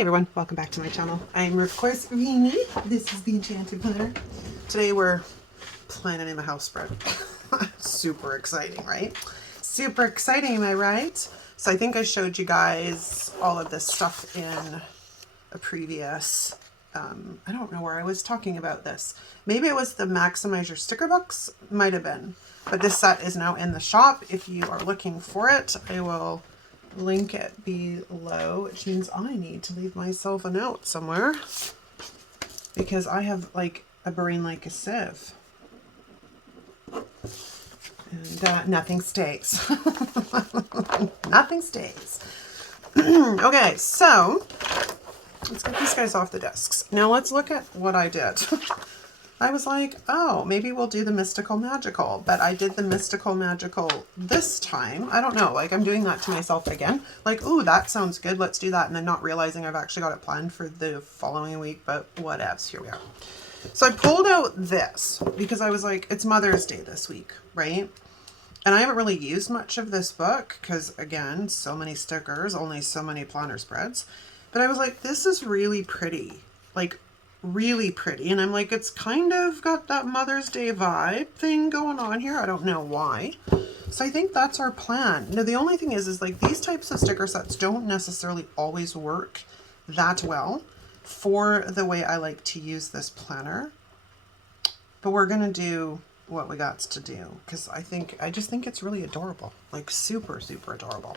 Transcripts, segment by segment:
Hey everyone, welcome back to my channel. I'm of course Reenie. This is the Enchanted planner. Today we're planning in my house spread. Super exciting, right? Super exciting, am I right? So I think I showed you guys all of this stuff in a previous, I don't know where I was talking about this. Maybe it was the Maximize Your Sticker Books, might have been. But this set is now in the shop. If you are looking for it, I will link it below, which means I need to leave myself a note somewhere because I have like a brain like a sieve and nothing stays. Nothing stays. Okay, so let's get these guys off the desks. Now let's look at what I did. I was like, oh, maybe we'll do the mystical magical, but I did the mystical magical this time. I don't know, like I'm doing that to myself again. Like, ooh, that sounds good. Let's do that. And then not realizing I've actually got it planned for the following week, but whatevs, here we are. So I pulled out this because I was like, it's Mother's Day this week, right? And I haven't really used much of this book because again, so many stickers, only so many planner spreads. But I was like, this is really pretty. Like, really pretty, and I'm like, it's kind of got that Mother's Day vibe thing going on here. I don't know why. So I think that's our plan. Now the only thing is like these types of sticker sets don't necessarily always work that well for the way I like to use this planner, but we're gonna do what we got to do because I just think it's really adorable, like super adorable.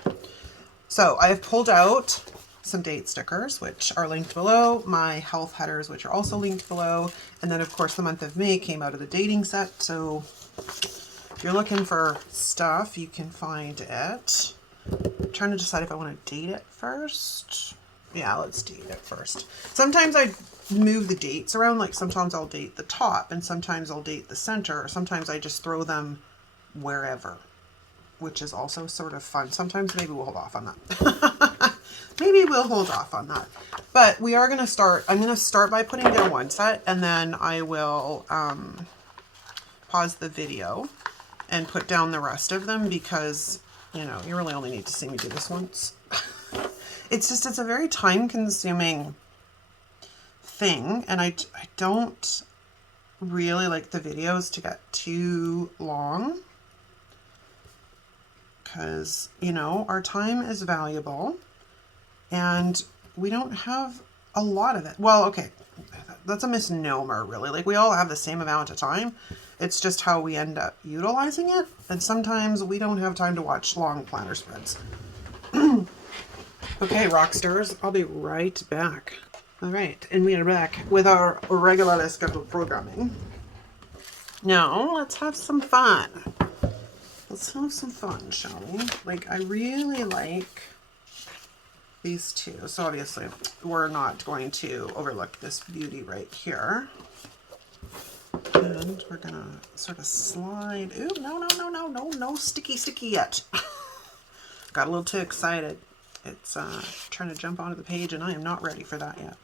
So I have pulled out some date stickers, which are linked below, my health headers, which are also linked below, and then of course the month of May came out of the dating set, so if you're looking for stuff, you can find it. I'm trying to decide if I want to date it first. Yeah, let's date it first. Sometimes I move the dates around, like sometimes I'll date the top, and sometimes I'll date the center, or sometimes I just throw them wherever, which is also sort of fun. Sometimes maybe we'll hold off on that. Maybe we'll hold off on that. But we are going to start, I'm going to start by putting down one set, and then I will pause the video and put down the rest of them because, you know, you really only need to see me do this once. It's a very time consuming thing, and I don't really like the videos to get too long because, you know, our time is valuable. And we don't have a lot of it. Well, okay, that's a misnomer, really. Like, we all have the same amount of time. It's just how we end up utilizing it. And sometimes we don't have time to watch long planner spreads. Okay, rock stars, I'll be right back. All right, and we are back with our regularly scheduled programming. Now, let's have some fun. Let's have some fun, shall we? Like, I really like these two. So obviously we're not going to overlook this beauty right here. And we're gonna sort of slide. Ooh, no, sticky yet. Got a little too excited. It's trying to jump onto the page and I am not ready for that yet.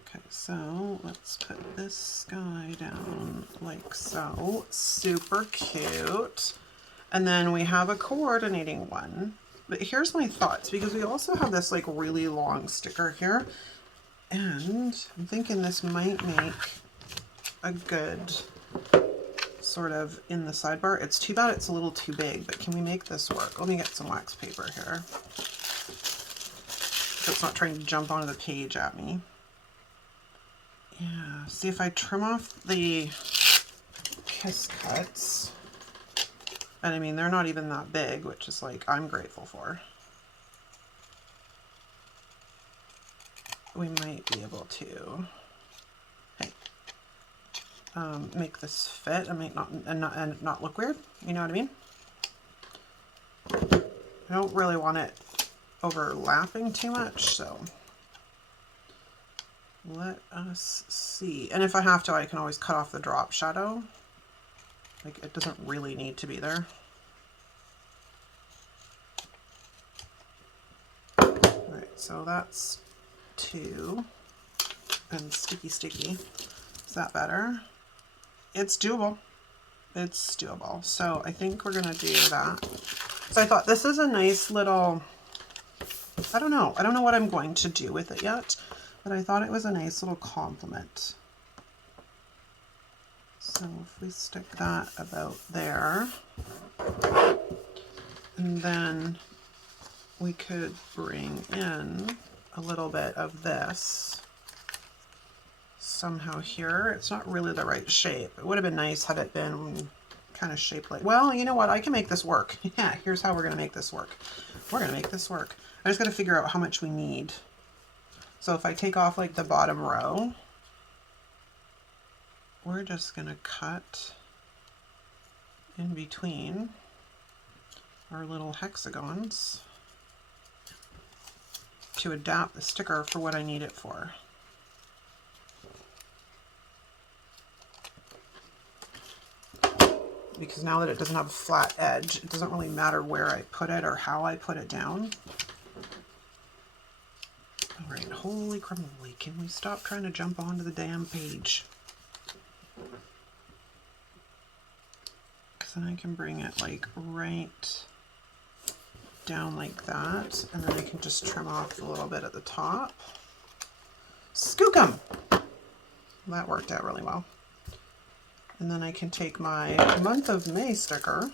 Okay, so let's put this guy down like so. Super cute. And then we have a coordinating one. But here's my thoughts, because we also have this like really long sticker here, and I'm thinking this might make a good sort of in the sidebar. It's too bad it's a little too big, but can we make this work? Let me get some wax paper here so it's not trying to jump onto the page at me. Yeah, see if I trim off the kiss cuts. And I mean, they're not even that big, which is like, I'm grateful for. We might be able to, hey, make this fit and not look weird. You know what I mean? I don't really want it overlapping too much, so let us see. And if I have to, I can always cut off the drop shadow. Like, it doesn't really need to be there. Alright, so that's 2. And sticky. Is that better? It's doable. It's doable. So I think we're going to do that. So I thought this is a nice little I don't know. I don't know what I'm going to do with it yet, but I thought it was a nice little compliment. So if we stick that about there, and then we could bring in a little bit of this somehow here. It's not really the right shape. It would have been nice had it been kind of shaped like, well, you know what? I can make this work. Yeah, here's how we're going to make this work. We're going to make this work. I just got to figure out how much we need. So if I take off like the bottom row, we're just going to cut in between our little hexagons to adapt the sticker for what I need it for. Because now that it doesn't have a flat edge, it doesn't really matter where I put it or how I put it down. All right, holy crumbly, can we stop trying to jump onto the damn page? Because then I can bring it like right down like that, and then I can just trim off a little bit at the top. Skookum! That worked out really well. And then I can take my month of May sticker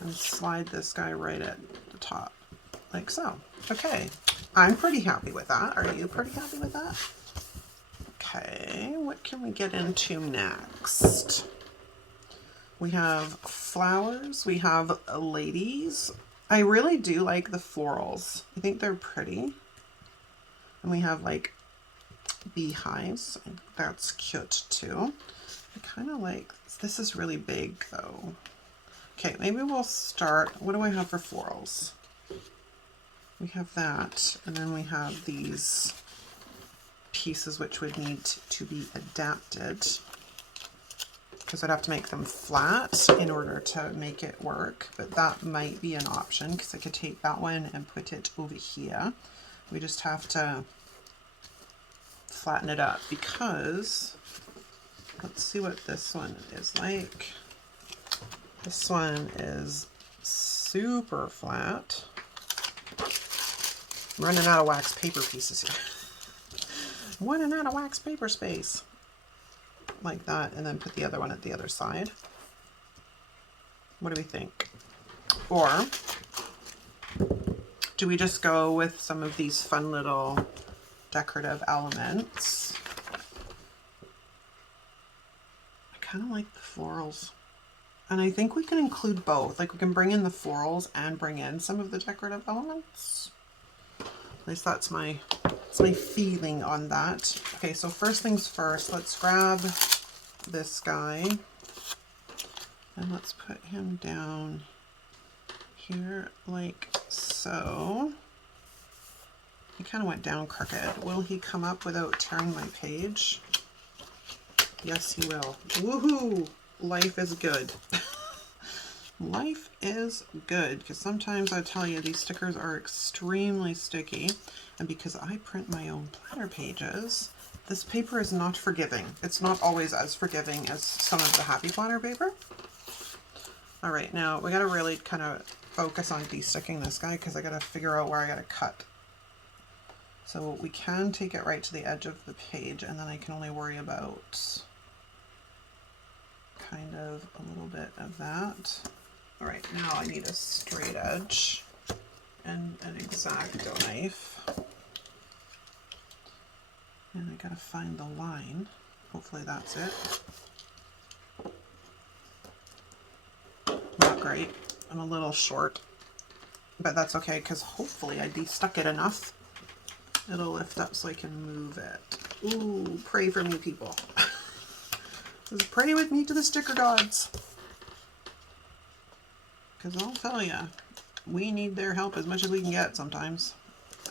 and slide this guy right at the top, like so. Okay, I'm pretty happy with that. Are you pretty happy with that? Okay, what can we get into next? We have flowers, we have ladies. I really do like the florals. I think they're pretty. And we have like beehives. That's cute too. I kind of like, this is really big though. Okay, maybe we'll start, what do I have for florals? We have that, and then we have these pieces which would need to be adapted, because I'd have to make them flat in order to make it work, but that might be an option because I could take that one and put it over here. We just have to flatten it up because, let's see what this one is like. This one is super flat. I'm running out of wax paper pieces here. Running out of wax paper space. Like that, and then put the other one at the other side. What do we think? Or do we just go with some of these fun little decorative elements? I kind of like the florals. And I think we can include both. Like we can bring in the florals and bring in some of the decorative elements. At least that's my feeling on that. Okay, so first things first, let's grab this guy and let's put him down here like so. He kind of went down crooked. Will he come up without tearing my page? Yes, he will. Woohoo! Life is good. Life is good, because sometimes I tell you these stickers are extremely sticky, and because I print my own planner pages, this paper is not forgiving. It's not always as forgiving as some of the Happy Planner paper. All right, now we got to really kind of focus on de-sticking this guy because I got to figure out where I got to cut. So we can take it right to the edge of the page, and then I can only worry about kind of a little bit of that. All right, now I need a straight edge and an X-Acto knife. And I gotta find the line. Hopefully that's it. Not great. I'm a little short, but that's okay because hopefully I de-stuck it enough. It'll lift up so I can move it. Ooh, pray for me, people. Just pray with me to the sticker gods. Because I'll tell you, we need their help as much as we can get sometimes.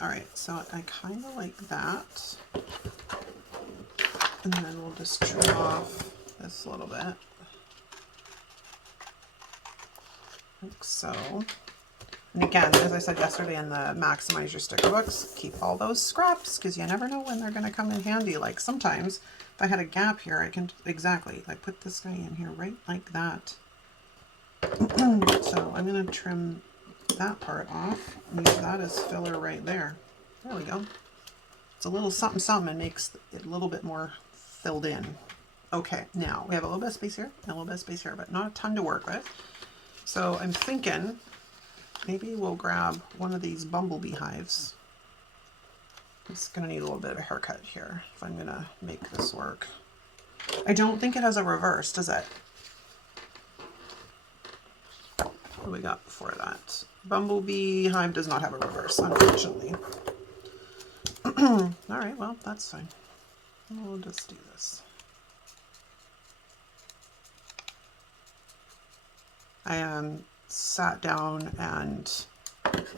Alright, so I kind of like that. And then we'll just trim off this little bit. Like so. And again, as I said yesterday in the Maximize Your Sticker books, keep all those scraps because you never know when they're going to come in handy. Like sometimes, if I had a gap here, I can, exactly, like put this guy in here right like that. So I'm going to trim that part off. Use that as filler right there. There we go. It's a little something something and makes it a little bit more filled in. Okay, now we have a little bit of space here, and a little bit of space here, but not a ton to work with. So I'm thinking maybe we'll grab one of these bumblebee hives. It's gonna need a little bit of a haircut here if I'm gonna make this work. I don't think it has a reverse, does it? What do we got before that? Bumblebee hive does not have a reverse, unfortunately. All right, well, that's fine. We'll just do this. I sat down, and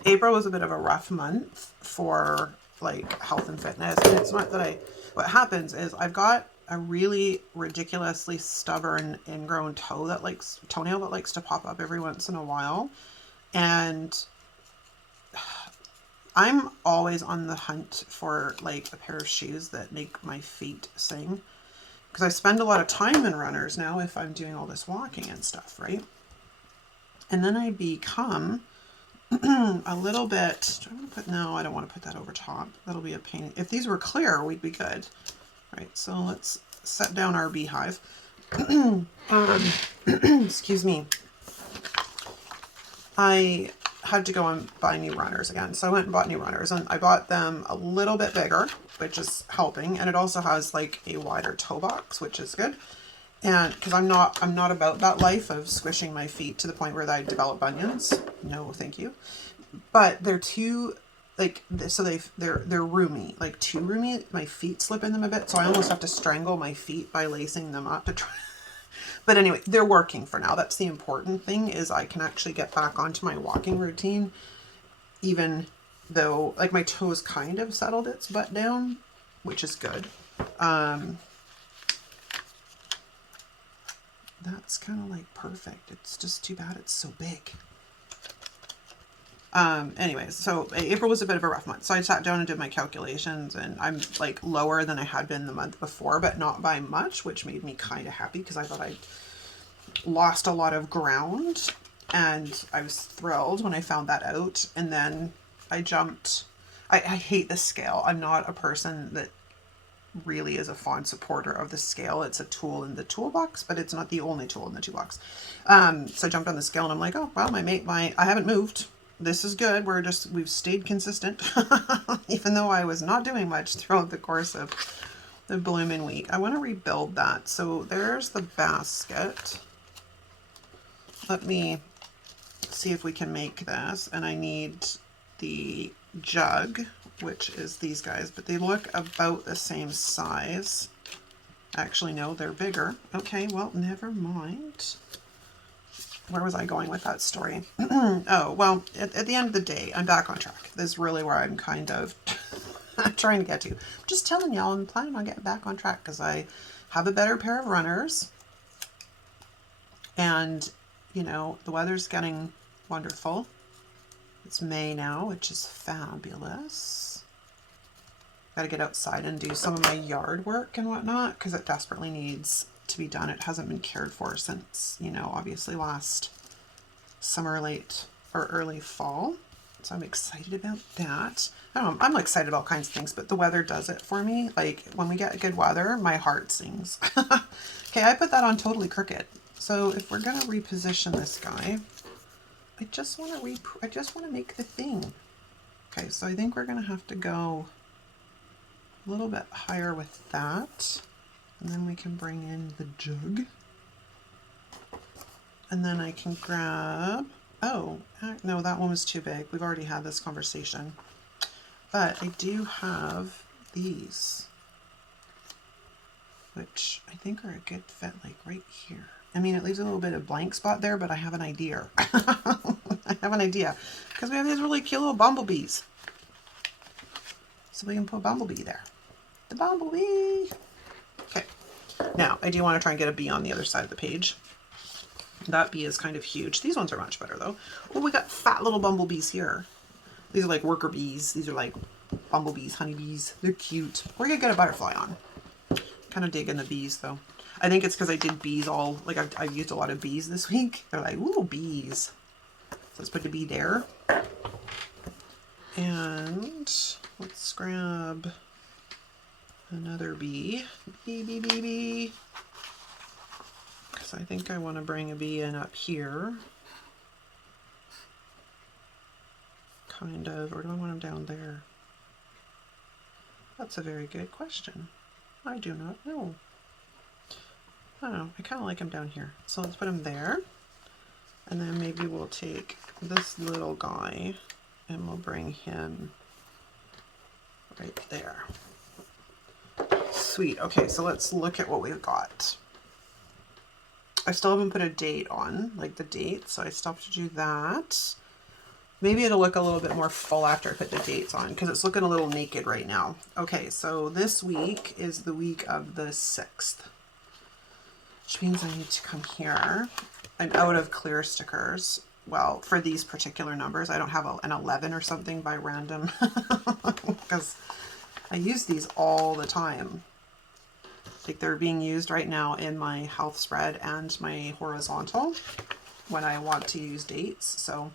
April was a bit of a rough month for like health and fitness. And it's not that what happens is I've got a really ridiculously stubborn ingrown toenail that likes to pop up every once in a while. And I'm always on the hunt for like a pair of shoes that make my feet sing, because I spend a lot of time in runners now if I'm doing all this walking and stuff, right? And then I become a little bit, no, I don't want to put that over top. That'll be a pain. If these were clear, we'd be good. All right, so let's set down our beehive. Excuse me. I had to go and buy new runners again. So I went and bought new runners, and I bought them a little bit bigger, which is helping. And it also has like a wider toe box, which is good. And because I'm not about that life of squishing my feet to the point where I develop bunions. No, thank you. But they're too, like, so they're roomy, like too roomy. My feet slip in them a bit, so I almost have to strangle my feet by lacing them up to try. But anyway, they're working for now. That's the important thing, is I can actually get back onto my walking routine, even though like my toes kind of settled its butt down, which is good. That's kind of like perfect. It's just too bad it's so big. Anyways, so April was a bit of a rough month. So I sat down and did my calculations, and I'm like lower than I had been the month before, but not by much, which made me kind of happy because I thought I'd lost a lot of ground, and I was thrilled when I found that out. And then I jumped. I hate the scale. I'm not a person that really is a fond supporter of the scale. It's a tool in the toolbox, but it's not the only tool in the toolbox. So I jumped on the scale, and I'm like, oh, well, I haven't moved. This is good. We've stayed consistent, even though I was not doing much throughout the course of the blooming week. I want to rebuild that. So there's the basket. Let me see if we can make this. And I need the jug, which is these guys, but they look about the same size. Actually, no, they're bigger. Okay, well, never mind. Where was I going with that story? Oh, well, at the end of the day, I'm back on track. This is really where I'm kind of trying to get to. I'm just telling y'all, I'm planning on getting back on track because I have a better pair of runners. And, you know, the weather's getting wonderful. It's May now, which is fabulous. Got to get outside and do some of my yard work and whatnot because it desperately needs to be done. It hasn't been cared for since, you know, obviously last summer, late or early fall. So I'm excited about that. I don't know, I'm excited about all kinds of things, but the weather does it for me. Like when we get good weather, my heart sings. Okay, I put that on totally crooked. So if we're gonna reposition this guy, I just want to make the thing. Okay, so I think we're gonna have to go a little bit higher with that. And then we can bring in the jug. And then I can grab, oh, no, that one was too big. We've already had this conversation. But I do have these, which I think are a good fit, like right here. I mean, it leaves a little bit of blank spot there, but I have an idea. I have an idea. Because we have these really cute little bumblebees. So we can put a bumblebee there. The bumblebee. Okay, now I do want to try and get a bee on the other side of the page. That bee is kind of huge. These ones are much better though. Oh, we got fat little bumblebees here. These are like worker bees. These are like bumblebees, honeybees. They're cute. We're gonna get a butterfly on. Kind of digging the bees though. I think it's because I did bees all, like I've used a lot of bees this week. They're like, ooh, bees. let's put a bee there. And let's grab another bee. Bee. Because I think I want to bring a bee in up here. Kind of, or do I want him down there? That's a very good question. I do not know. I don't know, I kind of like him down here. So let's put him there. And then maybe we'll take this little guy and we'll bring him right there. Sweet, okay, so let's look at what we've got. I still haven't put a date on, like the date, so I still have to do that. Maybe it'll look a little bit more full after I put the dates on, because it's looking a little naked right now. Okay, so this week is the week of the 6th, which means I need to come here. I'm out of clear stickers. Well, for these particular numbers, I don't have an 11 or something by random, because I use these all the time. Like they're being used right now in my health spread and my horizontal when I want to use dates. So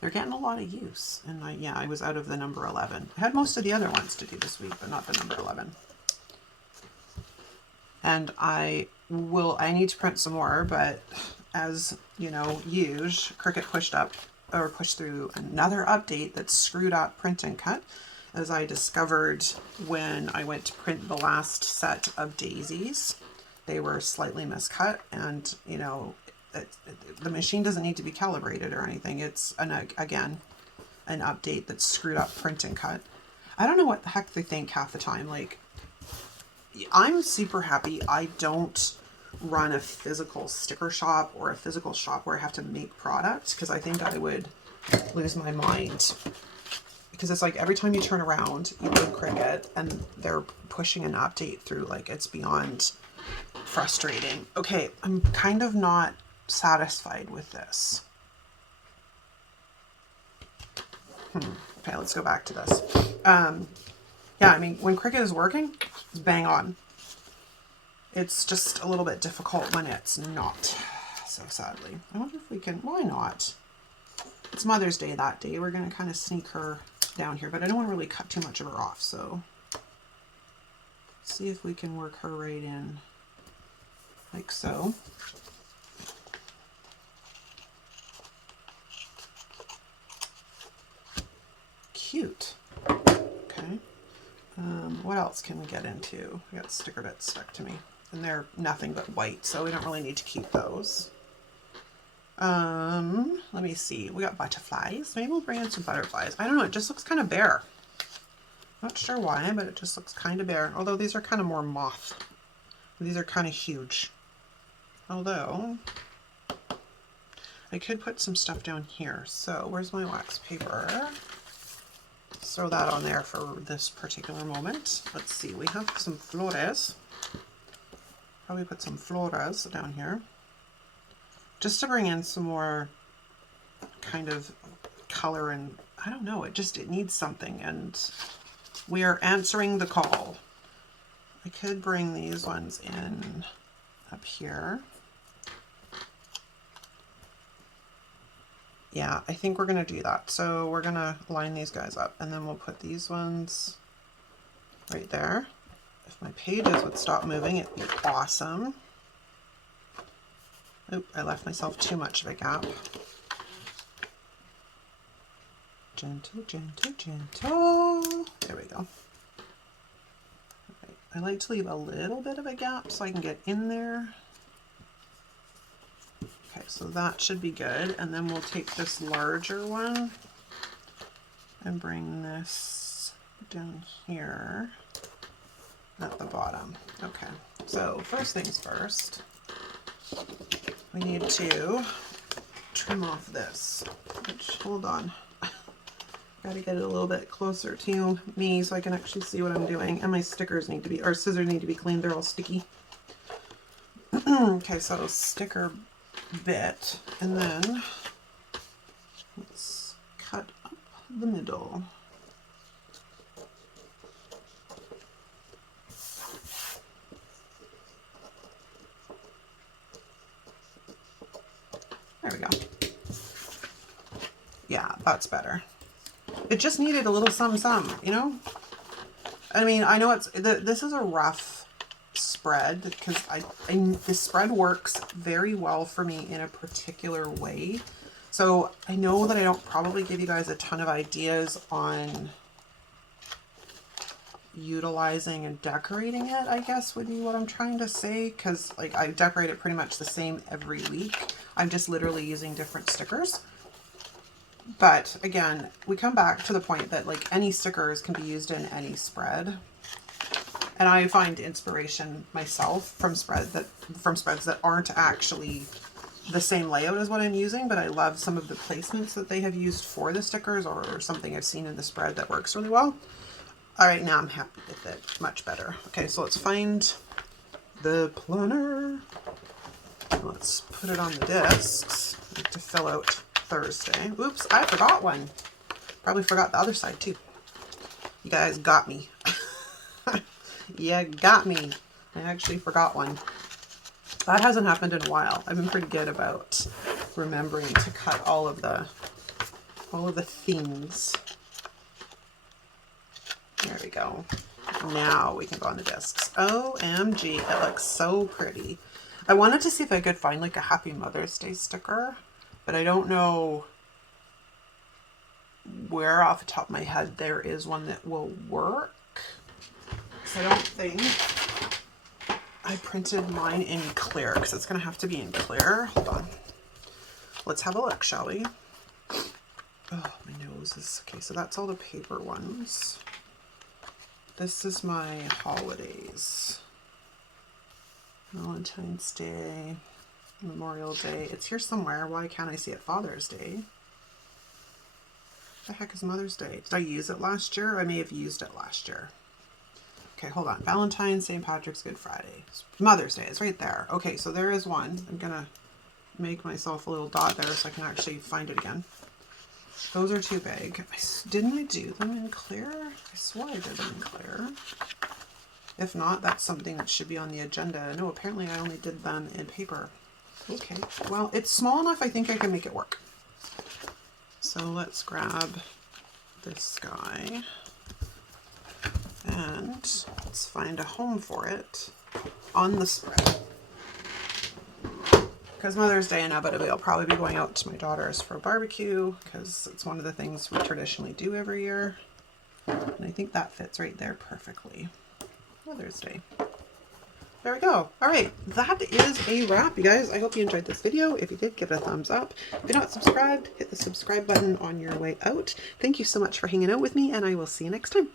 they're getting a lot of use. And I was out of the number 11. I had most of the other ones to do this week, but not the number 11. And I need to print some more, but as you know, Cricut pushed through another update that screwed up print and cut, as I discovered when I went to print the last set of daisies. They were slightly miscut, and you know, the machine doesn't need to be calibrated or anything. It's again an update that screwed up print and cut. I don't know what the heck they think half the time. Like, I'm super happy I don't run a physical sticker shop or a physical shop where I have to make product, because I think I would lose my mind. Because it's like every time you turn around, you go to Cricut and they're pushing an update through, like it's beyond frustrating. Okay, I'm kind of not satisfied with this. Okay, let's go back to this. Yeah, I mean, when Cricut is working, it's bang on. It's just a little bit difficult when it's not, so sadly. I wonder if we can, why not? It's Mother's Day that day. We're going to kind of sneak her down here, but I don't want to really cut too much of her off, so see if we can work her right in like so. Cute. Okay. What else can we get into? We got sticker bits stuck to me, and they're nothing but white, so we don't really need to keep those. Let me see. We got butterflies. Maybe we'll bring in some butterflies. I don't know. It just looks kind of bare. Not sure why, but it just looks kind of bare. Although these are kind of more moth. These are kind of huge. Although I could put some stuff down here. So where's my wax paper? Let's throw that on there for this particular moment. Let's see. We have some flores. Probably put some flores down here, just to bring in some more kind of color, and I don't know, it needs something, and we are answering the call. I could bring these ones in up here. Yeah, I think we're going to do that. So we're going to line these guys up, and then we'll put these ones right there. If my pages would stop moving, it'd be awesome. Oop, I left myself too much of a gap. Gentle, gentle, gentle. There we go. Right. I like to leave a little bit of a gap so I can get in there. Okay, so that should be good. And then we'll take this larger one and bring this down here at the bottom. Okay, so first things first, we need to trim off this, which, hold on, gotta get it a little bit closer to me so I can actually see what I'm doing. And my stickers need to be, or scissors need to be cleaned, they're all sticky. Okay, so sticker bit, and then let's cut up the middle. There we go. That's better. It just needed a little some, you know? I mean, I know this is a rough spread because this spread works very well for me in a particular way. So I know that I don't probably give you guys a ton of ideas on utilizing and decorating it, I guess would be what I'm trying to say, because like I decorate it pretty much the same every week. I'm just literally using different stickers. But again, we come back to the point that like any stickers can be used in any spread. And I find inspiration myself from spreads that aren't actually the same layout as what I'm using, but I love some of the placements that they have used for the stickers or something I've seen in the spread that works really well. All right, now I'm happy with it. Much better. Okay, so let's find the planner. Let's put it on the discs to fill out Thursday. Oops, I forgot one. Probably forgot the other side too. You guys got me. You got me. I actually forgot one. That hasn't happened in a while. I've been pretty good about remembering to cut all of the things. There we go. Now we can go on the discs. OMG, it looks so pretty. I wanted to see if I could find like a Happy Mother's Day sticker, but I don't know where off the top of my head there is one that will work. So I don't think I printed mine in clear because it's going to have to be in clear. Hold on. Let's have a look, shall we? Oh, my nose is... Okay, so that's all the paper ones. This is my holidays. Valentine's Day, Memorial Day. It's here somewhere. Why can't I see it? Father's Day. What the heck is Mother's Day? Did I use it last year? I may have used it last year. Okay, hold on. Valentine's, St. Patrick's, Good Friday. Mother's Day. It's right there. Okay, so there is one. I'm going to make myself a little dot there so I can actually find it again. Those are too big. Didn't I do them in clear? I swore I did them in clear. If not, that's something that should be on the agenda. No, apparently I only did them in paper. Okay, well, it's small enough I think I can make it work. So let's grab this guy and let's find a home for it on the spread. Because Mother's Day inevitably I'll probably be going out to my daughter's for a barbecue because it's one of the things we traditionally do every year. And I think that fits right there perfectly. Mother's Day. There we go. All right, that is a wrap, you guys. I hope you enjoyed this video. If you did, give it a thumbs up. If you're not subscribed, hit the subscribe button on your way out. Thank you so much for hanging out with me, and I will see you next time.